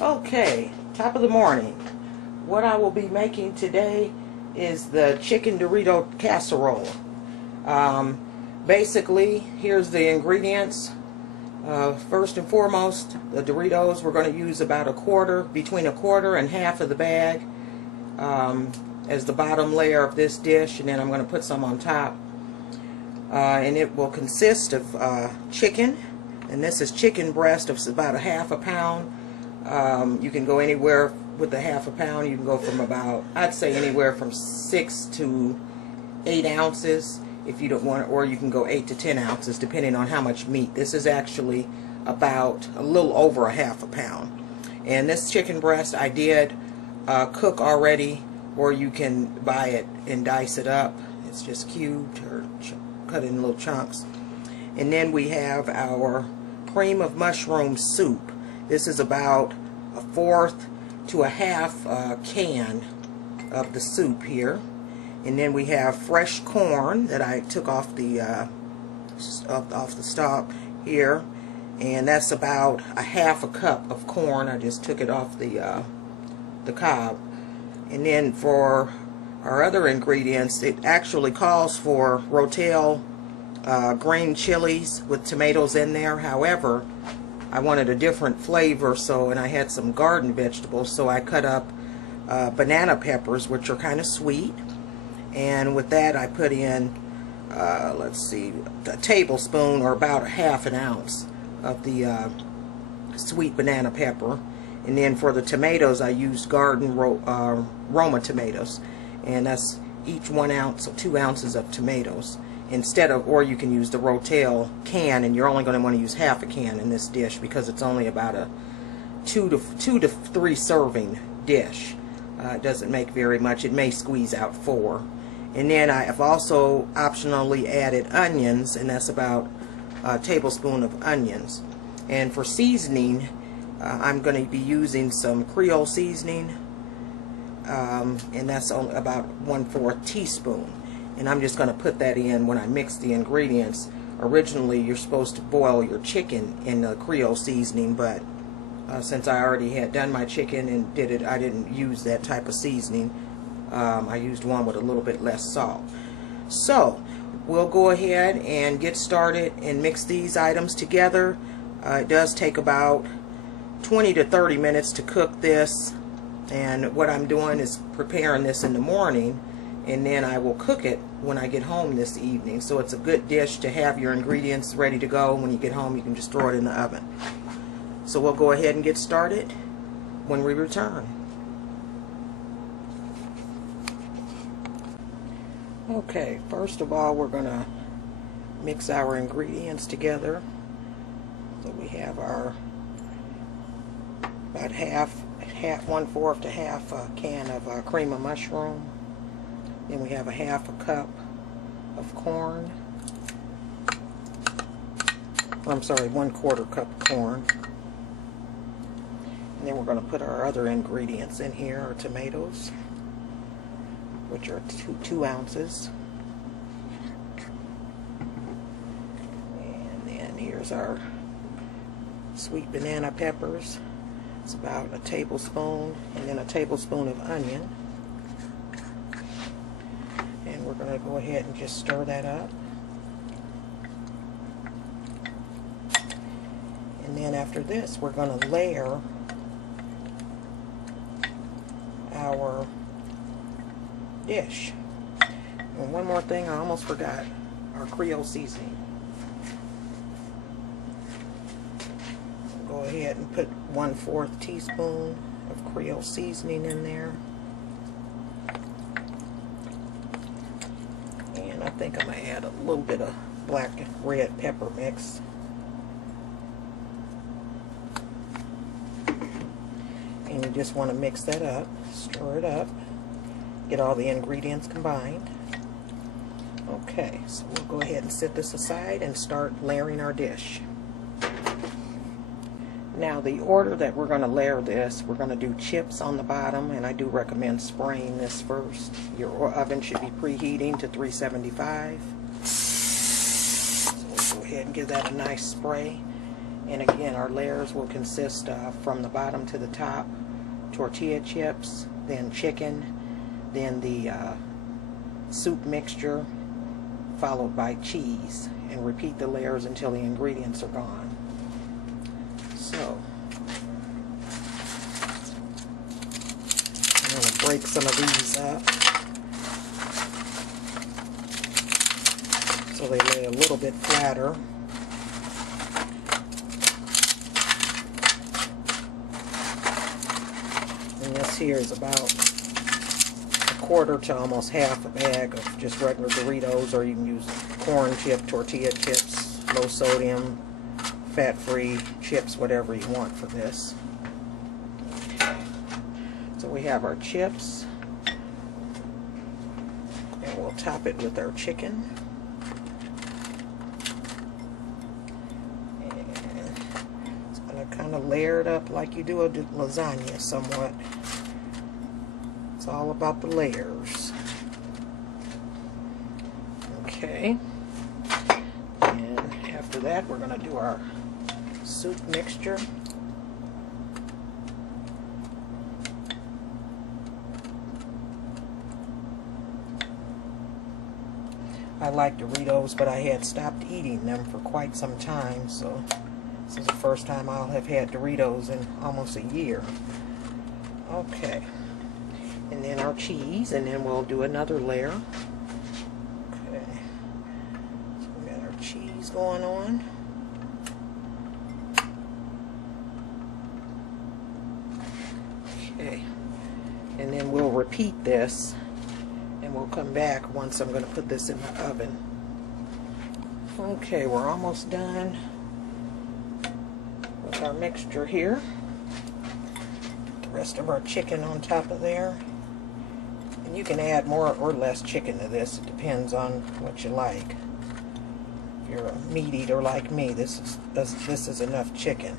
Okay, top of the morning. What I will be making today is the chicken Dorito casserole. Basically, here's the ingredients. First and foremost, the Doritos, we're going to use about between a quarter and half of the bag as the bottom layer of this dish, and then I'm going to put some on top. And it will consist of chicken, and this is chicken breast of about a half a pound. You can go anywhere with the half a pound. You can go from about, I'd say anywhere from 6 to 8 ounces if you don't want, or you can go 8 to 10 ounces depending on how much meat. This is actually about a little over a half a pound. And this chicken breast I did cook already, or you can buy it and dice it up. It's just cubed or cut in little chunks. And then we have our cream of mushroom soup. This is about a fourth to a half can of the soup here. And then we have fresh corn that I took off the stalk here, and that's about a half a cup of corn. I just took it off the cob. And then for our other ingredients, it actually calls for Rotel green chilies with tomatoes in there. However, I wanted a different flavor, and I had some garden vegetables, so I cut up banana peppers, which are kind of sweet. And with that, I put in, let's see, a tablespoon or about a half an ounce of the sweet banana pepper. And then for the tomatoes, I used garden Roma tomatoes, and that's each 1 ounce or 2 ounces of tomatoes. Instead of, or you can use the Rotel can, and you're only going to want to use half a can in this dish because it's only about a 2 to 3 serving dish. It doesn't make very much. It may squeeze out 4. And then I have also optionally added onions, and that's about a tablespoon of onions. And for seasoning, I'm going to be using some Creole seasoning, and that's only about 1/4 teaspoon. And I'm just going to put that in when I mix the ingredients. Originally, you're supposed to boil your chicken in the Creole seasoning, but since I already had done my chicken and did it, I didn't use that type of seasoning. I used one with a little bit less salt. So we'll go ahead and get started and mix these items together. It does take about 20 to 30 minutes to cook this, and what I'm doing is preparing this in the morning, and then I will cook it when I get home this evening. So it's a good dish to have your ingredients ready to go. When you get home, you can just throw it in the oven. So we'll go ahead and get started when we return. Okay, first of all, we're going to mix our ingredients together. So we have our about 1/4 to half a can of cream of mushroom. Then we have a half a cup of corn. I'm sorry, 1/4 cup of corn. And then we're going to put our other ingredients in here, our tomatoes, which are 2 ounces. And then here's our sweet banana peppers. It's about a tablespoon, and then a tablespoon of onion. And we're going to go ahead and just stir that up. And then after this, we're going to layer our dish. And one more thing I almost forgot, our Creole seasoning. Go ahead and put 1/4 teaspoon of Creole seasoning in there. And I think I'm going to add a little bit of black and red pepper mix. And you just want to mix that up, stir it up, get all the ingredients combined. Okay, so we'll go ahead and set this aside and start layering our dish. Now the order that we're going to layer this, we're going to do chips on the bottom, and I do recommend spraying this first. Your oven should be preheating to 375. So we'll go ahead and give that a nice spray. And again, our layers will consist of, from the bottom to the top, tortilla chips, then chicken, then the soup mixture, followed by cheese, and repeat the layers until the ingredients are gone. So, I'm going to break some of these up so they lay a little bit flatter. And this here is about a quarter to almost half a bag of just regular Doritos, or you can use corn chip, tortilla chips, low sodium, fat-free chips, whatever you want for this. Okay. So we have our chips, and we'll top it with our chicken. And it's going to kind of layer it up like you do a lasagna somewhat. It's all about the layers. Okay. And after that, we're going to do our soup mixture. I like Doritos, but I had stopped eating them for quite some time, so this is the first time I'll have had Doritos in almost a year. Okay. And then our cheese, and then we'll do another layer. Okay. So we got our cheese going on. Okay. And then we'll repeat this, and we'll come back once I'm going to put this in the oven. Okay, we're almost done with our mixture here. Put the rest of our chicken on top of there. And you can add more or less chicken to this. It depends on what you like. If you're a meat eater like me, this is enough chicken.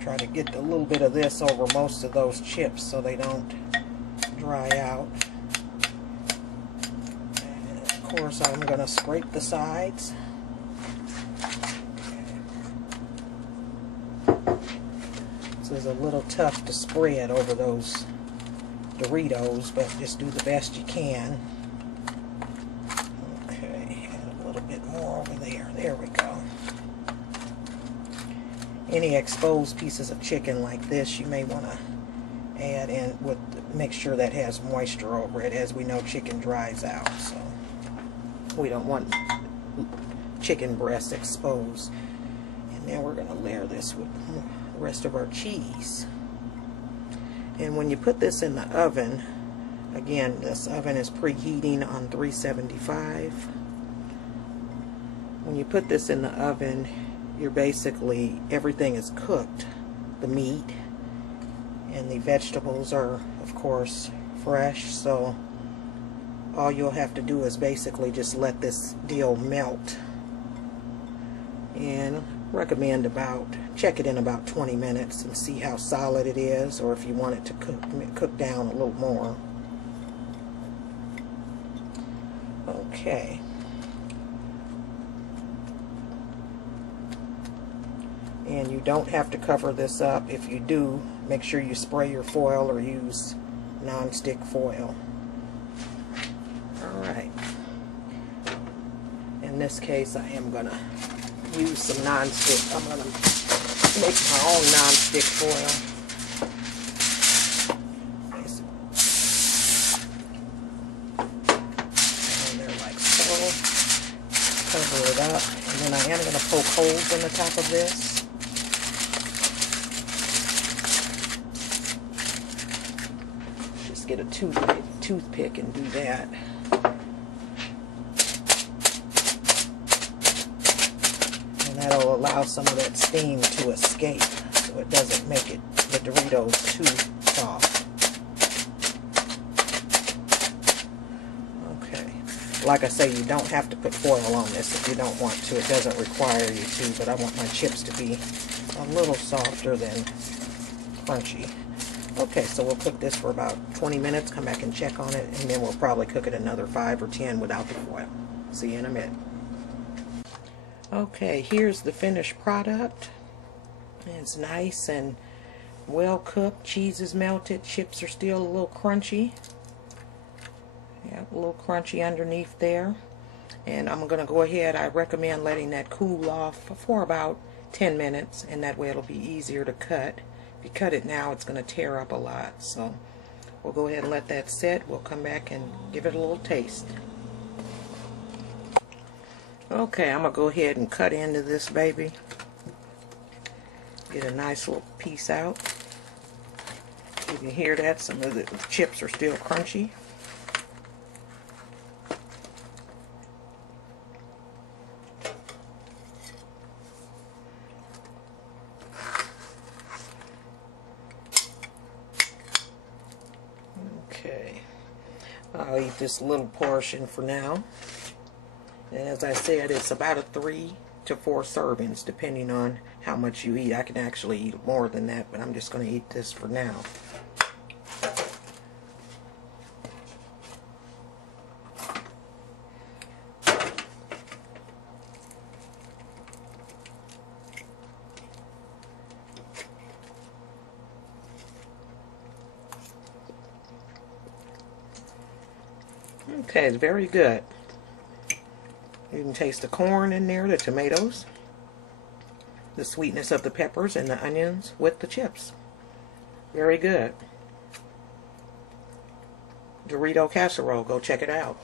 Try to get a little bit of this over most of those chips so they don't dry out. And of course, I'm going to scrape the sides. This is a little tough to spread over those Doritos, but just do the best you can. Okay, add a little bit more over there. There we go. Any exposed pieces of chicken like this, you may want to add in with, make sure that has moisture over it. As we know, chicken dries out, so we don't want chicken breasts exposed. And now we're going to layer this with the rest of our cheese. And when you put this in the oven, again, this oven is preheating on 375. When you put this in the oven, you're basically, everything is cooked. The meat and the vegetables are, of course, fresh, so all you'll have to do is basically just let this deal melt. And recommend check it in about 20 minutes and see how solid it is, or if you want it to cook down a little more. Okay. And you don't have to cover this up. If you do, make sure you spray your foil or use non-stick foil. Alright. In this case, I am going to use some non-stick. I'm going to make my own non-stick foil. And they're like so. Cover it up. And then I am going to poke holes in the top of this. Get a toothpick and do that. And that'll allow some of that steam to escape, so it doesn't make the Doritos too soft. Okay. Like I say, you don't have to put foil on this if you don't want to. It doesn't require you to, but I want my chips to be a little softer than crunchy. Okay, so we'll cook this for about 20 minutes, come back and check on it, and then we'll probably cook it another 5 or 10 without the foil. See you in a minute. Okay, here's the finished product. It's nice and well cooked. Cheese is melted. Chips are still a little crunchy. Yeah, a little crunchy underneath there. And I'm going to go ahead. I recommend letting that cool off for about 10 minutes, and that way it'll be easier to cut. If you cut it now, it's going to tear up a lot. So we'll go ahead and let that set. We'll come back and give it a little taste. Okay, I'm going to go ahead and cut into this baby. Get a nice little piece out. You can hear that some of the chips are still crunchy. Okay, I'll eat this little portion for now. And as I said, it's about a 3 to 4 servings, depending on how much you eat. I can actually eat more than that, but I'm just going to eat this for now. Okay, it's very good. You can taste the corn in there, the tomatoes, the sweetness of the peppers and the onions with the chips. Very good. Dorito casserole, go check it out.